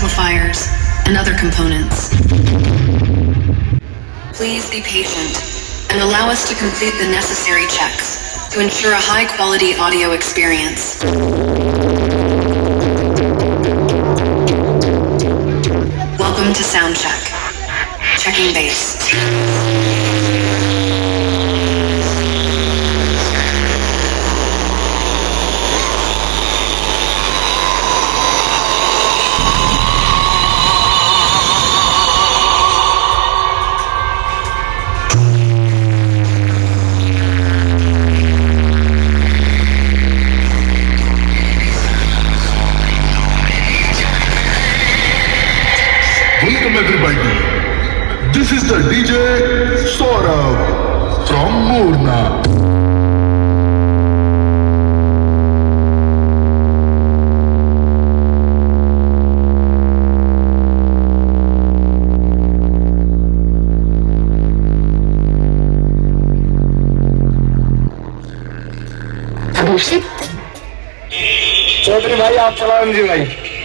amplifiers, and other components. Please be patient and allow us to complete the necessary checks to ensure a high-quality audio experience. Welcome to Soundcheck. Checking bass. Welcome everybody. This is the DJ Saurabh from Murna. Chaudhary भाई आप चलाओ जी भाई